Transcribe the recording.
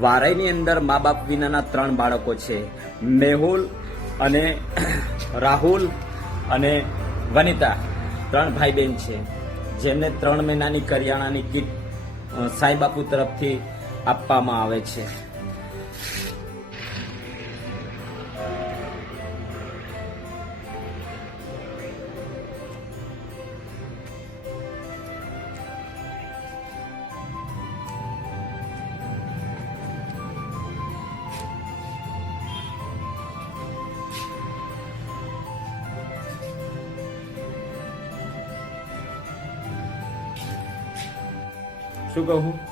વારાઈની અંદર મા બાપ વિનાના 3 બાળકો છે, મેહુલ અને રાહુલ અને વનિતા, 3 ભાઈ બહેન છે, જેમને 3 મહિનાની કરિયાણાની કીટ સાંઈ બાપુ તરફથી આપવામાં આવે છે. શું કહું?